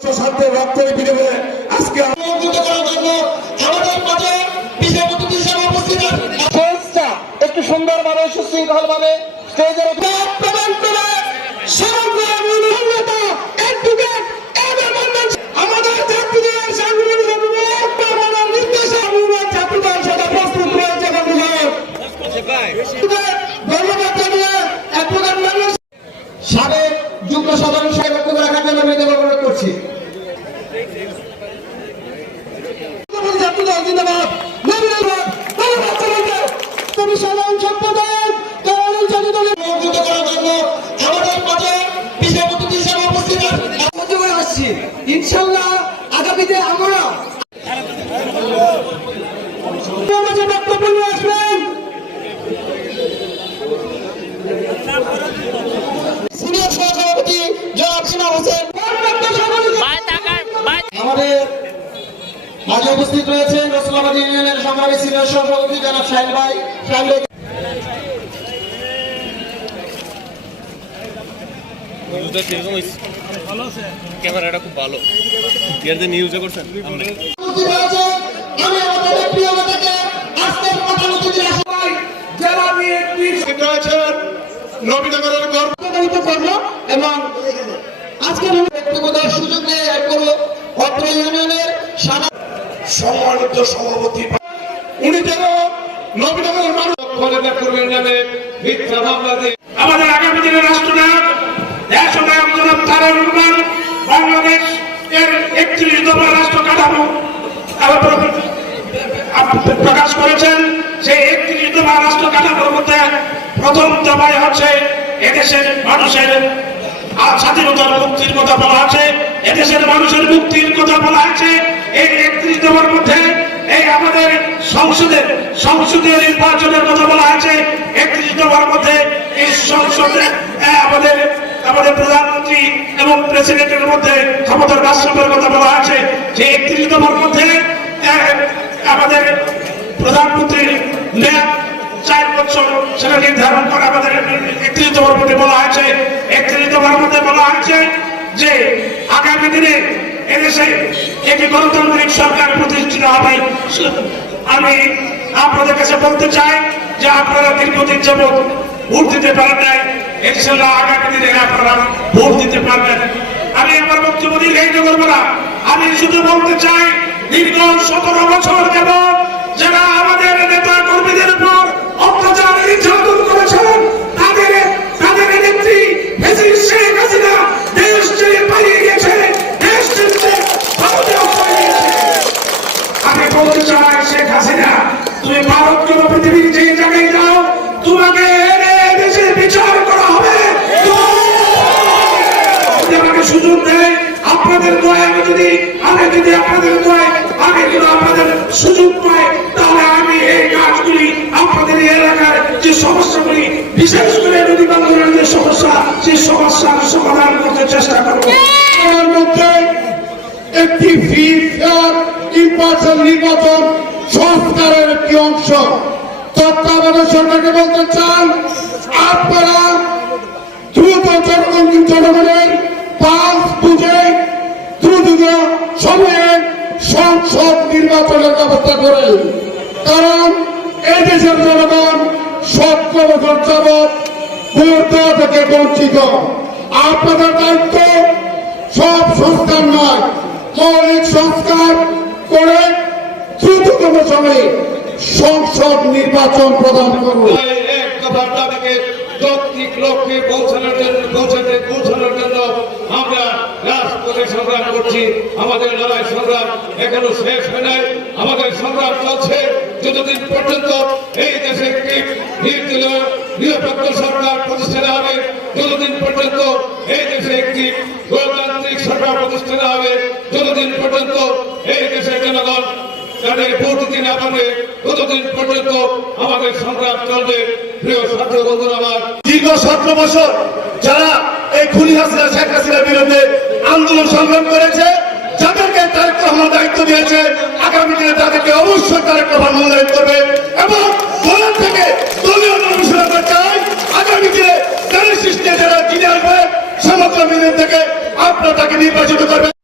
স্বার্থে রক্তের বিনিময়ে আজকে একটু সুন্দরভাবে সুশৃঙ্খলভাবে স্টেজের প্রদান করে মাঝে উপস্থিত রয়েছেন রসুলাবাদ ইউনিয়নের সংগ্রামী সিনিয়র সহসভাপতি জনাব সাহিল ভাই। ক্যামেরাটা খুব ভালো। নিউজে করছেন নবীনগরের গর্ব করল এবং আজকের ব্যক্তিগত সুযোগ নিয়ে করল অত্র ইউনিয়নের সম্মানিত সভাপতি উনি যেন নবীনগরের মানুষ পদত্যাগ করবেন যাতে মিথ্যা মামলা দিয়ে আমাদের আগামী দিনের রাষ্ট্রনায়ক দেশনায়ক জনাব তারেক রহমান বাংলাদেশ এর একত্রিশ দফা রাষ্ট্র কাঠামো প্রকাশ করেছেন সেই একত্রিশ দফা রাষ্ট্র কাঠামোর মধ্যে প্রথম দফায় হচ্ছে এদেশের মানুষের স্বাধীনতার মুক্তির কথা বলা আছে এদেশের মানুষের মুক্তির কথা বলা আছে এই একত্রিশ দফার মধ্যে এই আমাদের সংসদের, সংসদীয় নির্বাচনের কথা বলা আছে একত্রিশ দফার মধ্যে এই সংসদে আমাদের আমাদের প্রধানমন্ত্রী এবং প্রেসিডেন্টের মধ্যে ক্ষমতার ভারসাম্যের কথা বলা আছে যে একত্রিশ দফার মধ্যে আমাদের প্রধানমন্ত্রীর মেয়াদ চার বছর সেটা নির্ধারণ করা আমাদের একত্রিশ দফার মধ্যে বলা আছে একত্রিশ দফার মধ্যে বলা আছে যে আগামী দিনে এদেশে একটি গণতান্ত্রিক সরকার প্রতিষ্ঠিত হবে। আমি আপনাদের কাছে বলতে চাই যে আপনারা দীর্ঘদিন যাবৎ ভোট দিতে পারেন নাই। ইনশাল্লাহ আগামী দিনে আপনারা ভোট দিতে পারবেন। আমি আমার বক্তব্য দীর্ঘায়িত করব না আমি শুধু বলতে চাই, দীর্ঘ সতেরো বছর যাবৎ যারা আমাদের নেতা কর্মীদের উপর সুযোগ দেয়, আপনাদের দোয়ায় আমি যদি আমি যদি আপনাদের দয় আমি যদি আপনাদের সুযোগ পাই তাহলে আমি এই কাজগুলি আপনাদের এই এলাকার যে সমস্যাগুলি বিশেষ করে নদী বান্ধবের যে সমস্যা সেই সমস্যার সমাধান করতে চেষ্টা করব এর মধ্যে একটি নির্বাচন সংস্কারের একটি অংশ। তত্ত্বাবধায়ক সরকারকে বলতে চান, আপনারা দ্রুত জনগণ জনগণের পাঁচ বুঝে দ্রুত সময়ে সংসদ নির্বাচনের ব্যবস্থা করেন কারণ এই দেশের জনগণ সত্য বছর যাবৎ ভোট দেওয়া থেকে বঞ্চিত। আপনাদের দায়িত্ব সব সংস্কার নয়। মৌলিক সংস্কার করে দ্রুততম সময়ে সংসদ নির্বাচন প্রদান করুন এক শেষ হয় নাই। আমাদের সংগ্রাম চলছে যতদিন পর্যন্ত এই দেশে নির্দলীয়, নিরপেক্ষ সরকার হবে যতদিন পর্যন্ত এই দেশে একটি গণতান্ত্রিক সরকার প্রতিষ্ঠা হবে। যতদিন পর্যন্ত এই দেশের জনগণ তাদের ভোট দিতে না পারবে ততদিন পর্যন্ত আমাদের সংগ্রাম চলবে। প্রিয় ছাত্র বন্ধুরা আমার, দীর্ঘ সতেরো বছর যারা এই খুনি হাসিনা, শেখ হাসিনার বিরুদ্ধে আন্দোলন সংগ্রাম করেছে, যাদেরকে তারেক রহমান দায়িত্ব দিয়েছে, আগামী দিনে তাদেরকে অবশ্যই তারেক রহমান মূল্যায়ন করবে এবং দলের থেকে দলীয় অনুশীলনটা চাই। আগামী দিনে দলের সৃষ্টি যারা জিতে আসবে সমগ্র মিলিয়ন থেকে আপনার তাকে নির্বাচিত করবে